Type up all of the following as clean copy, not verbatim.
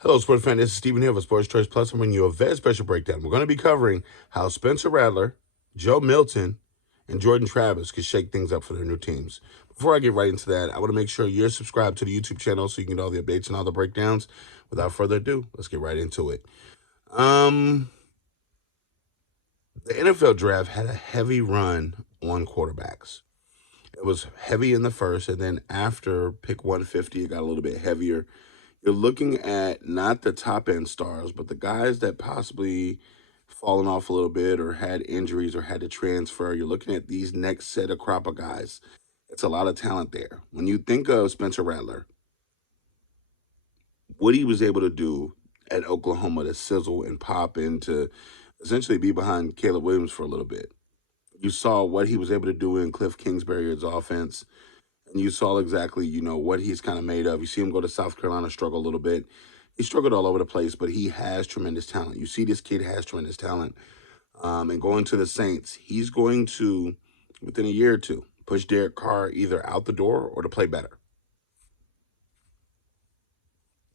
Hello, sports fan. This is Stephen Hill of Sports Choice Plus. I'm bringing you a very special breakdown. We're going to be covering how Spencer Rattler, Joe Milton, and Jordan Travis could shake things up for their new teams. Before I get right into that, I want to make sure you're subscribed to the YouTube channel so you can get all the updates and all the breakdowns. Without further ado, let's get right into it. Um, the NFL draft had a heavy run on quarterbacks. It was heavy in the first, and then after pick 150, it got a little bit heavier. You're looking at not the top end stars, but the guys that possibly fallen off a little bit or had injuries or had to transfer. You're looking at these next set of crop of guys. It's a lot of talent there. When you think of Spencer Rattler, what he was able to do at Oklahoma to sizzle and pop and to essentially be behind Caleb Williams for a little bit. You saw what he was able to do in Cliff Kingsbury's offense, and you saw exactly, what he's kind of made of. You see him go to South Carolina, struggle a little bit. He struggled all over the place, but he has tremendous talent. You see this kid has tremendous talent. And going to the Saints, he's going to, within a year or two, push Derek Carr either out the door or to play better.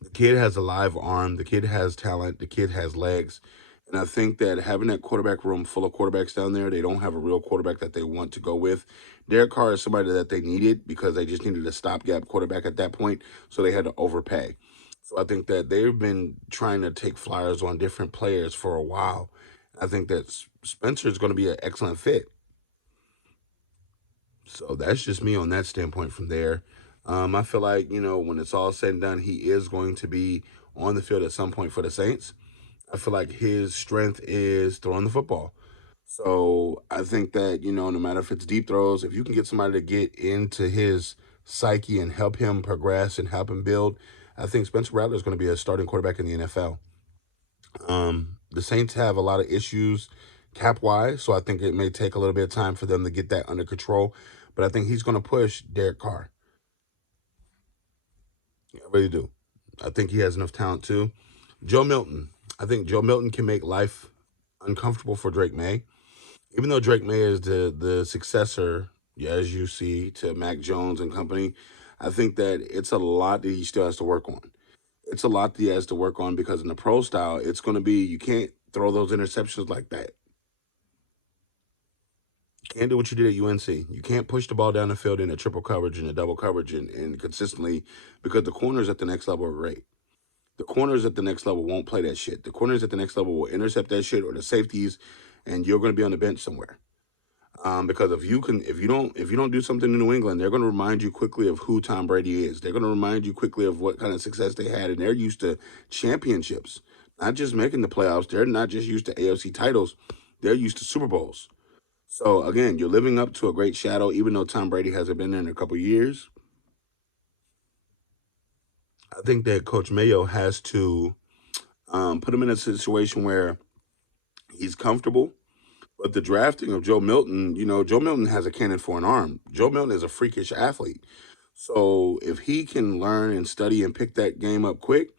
The kid has a live arm. The kid has talent. The kid has legs. And I think that having that quarterback room full of quarterbacks down there, they don't have a real quarterback that they want to go with. Derek Carr is somebody that they needed because they just needed a stopgap quarterback at that point, so they had to overpay. So I think that they've been trying to take flyers on different players for a while. I think that Spencer is going to be an excellent fit. So that's just me on that standpoint from there. I feel like, when it's all said and done, he is going to be on the field at some point for the Saints. I feel like his strength is throwing the football. So I think that, no matter if it's deep throws, if you can get somebody to get into his psyche and help him progress and help him build, I think Spencer Rattler is going to be a starting quarterback in the NFL. The Saints have a lot of issues cap wise, so I think it may take a little bit of time for them to get that under control. But I think he's going to push Derek Carr. I really do. I think he has enough talent too. Joe Milton. I think Joe Milton can make life uncomfortable for Drake May. Even though Drake May is the successor, yeah, as you see, to Mac Jones and company, I think that it's a lot that he still has to work on. It's a lot that he has to work on because in the pro style, it's going to be you can't throw those interceptions like that. You can't do what you did at UNC. You can't push the ball down the field in a triple coverage and a double coverage and consistently because the corners at the next level are great. The corners at the next level won't play that shit. The corners at the next level will intercept that shit or the safeties, and you're going to be on the bench somewhere. Because if you don't do something in New England, they're going to remind you quickly of who Tom Brady is. They're going to remind you quickly of what kind of success they had, and they're used to championships, not just making the playoffs. They're not just used to AFC titles; they're used to Super Bowls. So again, you're living up to a great shadow, even though Tom Brady hasn't been there in a couple years. I think that Coach Mayo has to put him in a situation where he's comfortable. But the drafting of Joe Milton, Joe Milton has a cannon for an arm. Joe Milton is a freakish athlete. So if he can learn and study and pick that game up quick,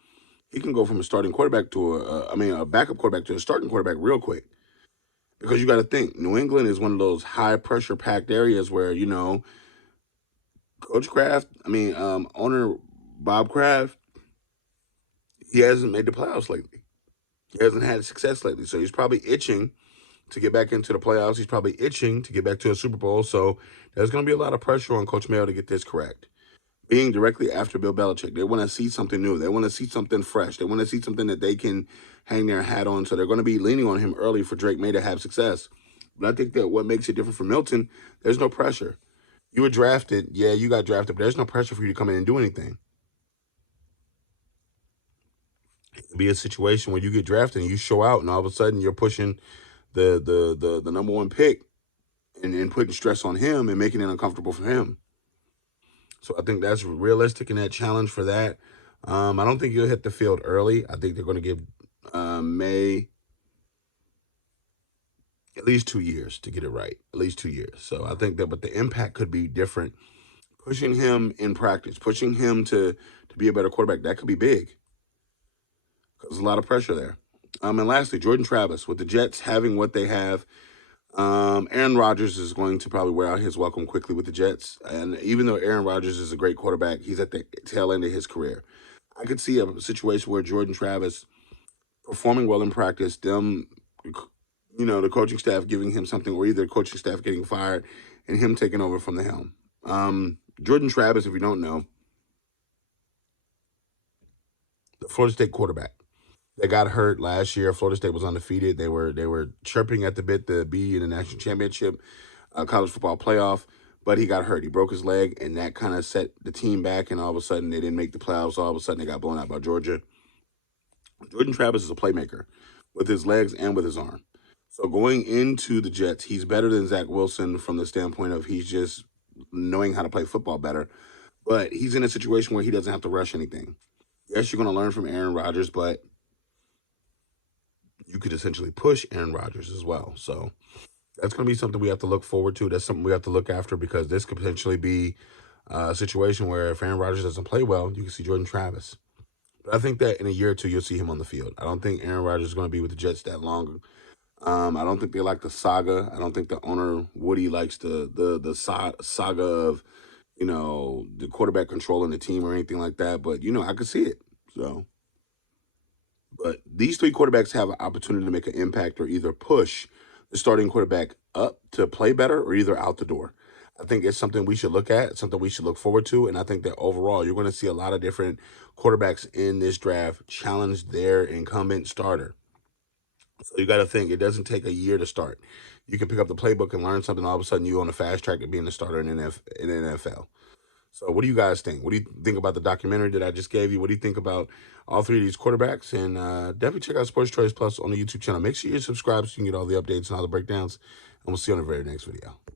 he can go from a starting quarterback to a backup quarterback to a starting quarterback real quick. Because you got to think, New England is one of those high pressure packed areas where Coach Kraft, owner Bob Kraft, he hasn't made the playoffs lately. He hasn't had success lately, so he's probably itching to get back into the playoffs. He's probably itching to get back to a Super Bowl. So there's going to be a lot of pressure on Coach Mayo to get this correct. Being directly after Bill Belichick, they want to see something new. They want to see something fresh. They want to see something that they can hang their hat on. So they're going to be leaning on him early for Drake May to have success. But I think that what makes it different from Milton, there's no pressure. You were drafted. Yeah, you got drafted, but there's no pressure for you to come in and do anything. It could be a situation where you get drafted and you show out, and all of a sudden you're pushing the number one pick and putting stress on him and making it uncomfortable for him. So I think that's realistic in that challenge for that. I don't think he'll hit the field early. I think they're going to give May at least 2 years to get it right. At least 2 years. So I think that, but the impact could be different. Pushing him in practice, pushing him to be a better quarterback, that could be big because there's a lot of pressure there. And lastly, Jordan Travis with the Jets having what they have. Aaron Rodgers is going to probably wear out his welcome quickly with the Jets. And even though Aaron Rodgers is a great quarterback, he's at the tail end of his career. I could see a situation where Jordan Travis performing well in practice, them, the coaching staff giving him something, or either coaching staff getting fired and him taking over from the helm. Jordan Travis, if you don't know, the Florida State quarterback. They got hurt last year. Florida State was undefeated. They were chirping at the bit to be in the national championship, college football playoff, but he got hurt. He broke his leg, and that kind of set the team back. And all of a sudden, they didn't make the playoffs. All of a sudden, they got blown out by Georgia. Jordan Travis is a playmaker with his legs and with his arm. So going into the Jets, he's better than Zach Wilson from the standpoint of he's just knowing how to play football better. But he's in a situation where he doesn't have to rush anything. Yes, you're going to learn from Aaron Rodgers, but you could essentially push Aaron Rodgers as well. So that's going to be something we have to look forward to. That's something we have to look after, because this could potentially be a situation where if Aaron Rodgers doesn't play well, you can see Jordan Travis. But I think that in a year or two, you'll see him on the field. I don't think Aaron Rodgers is going to be with the Jets that long. I don't think they like the saga. I don't think the owner Woody likes the saga of the quarterback controlling the team or anything like that. But I could see it. So, but these three quarterbacks have an opportunity to make an impact or either push the starting quarterback up to play better or either out the door. I think it's something we should look at, something we should look forward to. And I think that overall, you're going to see a lot of different quarterbacks in this draft challenge their incumbent starter. So you got to think, it doesn't take a year to start. You can pick up the playbook and learn something. All of a sudden, you're on a fast track to being a starter in the NFL. So what do you guys think? What do you think about the documentary that I just gave you? What do you think about all three of these quarterbacks? And definitely check out Sports Choice Plus on the YouTube channel. Make sure you subscribe so you can get all the updates and all the breakdowns. And we'll see you on the very next video.